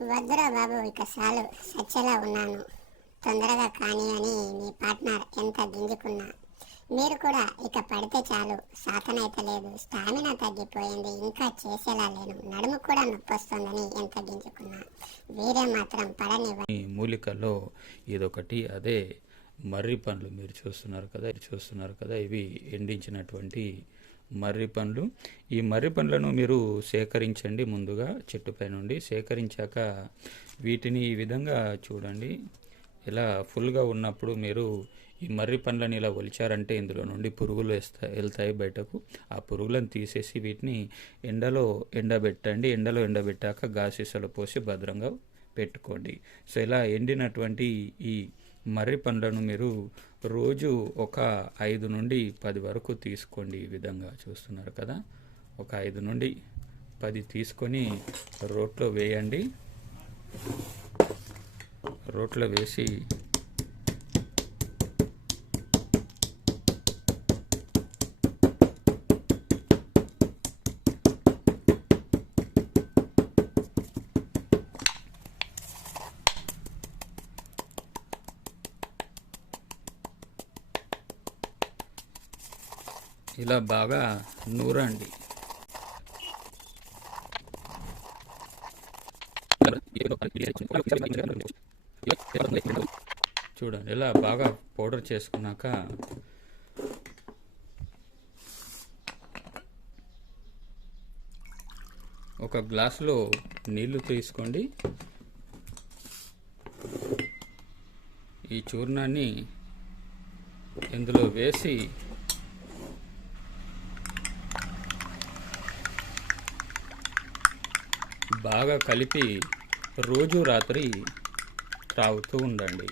వద్దురా బాబు ఇక చాలు సచ్చలా ఉన్నాను. తొందరగా కాని అని మీ పార్ట్నర్ ఎంత గింజుకున్నా. మీరు కూడా ఇక పడితే చాలు సాతనైతే లేదు. స్టామినా తగ్గిపోయింది ఇంకా చేసేలా లేను. నడుము కూడా నొప్పి వస్తుందని ఎంత గింజుకున్నా. వీరే మాత్రం పడని మూలికలో మూలికల్లో ఇదొకటి అదే మర్రి పండ్లు మీరు చూస్తున్నారు కదా చూస్తున్నారు కదా ఇవి ఎండించినటువంటి మర్రి పండ్లు. ఈ మర్రి పండ్లను మీరు సేకరించండి ముందుగా చెట్టుపై నుండి. సేకరించాక వీటిని ఈ విధంగా చూడండి. ఇలా ఫుల్గా ఉన్నప్పుడు మీరు ఈ మర్రి పండ్లను ఇలా ఒలిచారంటే ఇందులో నుండి పురుగులు వేస్తాయి వెళ్తాయి బయటకు. ఆ పురుగులను తీసేసి వీటిని ఎండలో ఎండబెట్టండి. ఎండలో ఎండబెట్టాక గాసీసలో పోసి భద్రంగా పెట్టుకోండి. సో ఇలా ఎండినటువంటి ఈ మర్రి పండ్లను మీరు రోజు ఒక ఐదు నుండి పది వరకు తీసుకోండి ఈ విధంగా చూస్తున్నారు కదా. ఒక ఐదు నుండి పది తీసుకొని రోట్లో వేయండి. రోట్లో వేసి ఇలా బాగా నూరండి. చూడండి ఇలా బాగా పౌడర్ చేసుకున్నాక ఒక గ్లాసులో నీళ్ళు తీసుకోండి. ఈ చూర్ణాన్ని ఇందులో వేసి బాగా కలిపి రోజు రాత్రి త్రాగుతూ ఉండండి.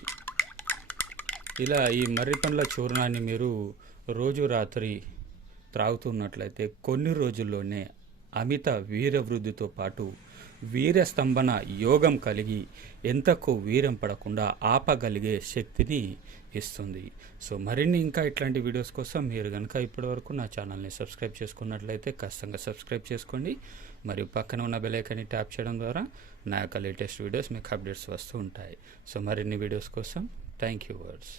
ఇలా ఈ మర్రి పండ్ల చూర్ణాన్ని మీరు రోజు రాత్రి త్రాగుతున్నట్లయితే కొన్ని రోజుల్లోనే అమిత వీరవృద్ధితో పాటు వీరస్తంభన యోగం కలిగి ఎంతకు వీరం పడకుండా ఆపగలిగే శక్తిని ఇస్తుంది. సో మరిన్ని ఇంకా ఇట్లాంటి వీడియోస్ కోసం మీరు కనుక ఇప్పటివరకు నా ఛానల్ని సబ్స్క్రైబ్ చేసుకున్నట్లయితే ఖచ్చితంగా సబ్స్క్రైబ్ చేసుకోండి. మరియు పక్కన ఉన్న బెలైకాన్ని ట్యాప్ చేయడం ద్వారా నా యొక్క లేటెస్ట్ వీడియోస్ మీకు అప్డేట్స్ వస్తూ ఉంటాయి. సో మరిన్ని వీడియోస్ కోసం థ్యాంక్ యూ వర్డ్స్.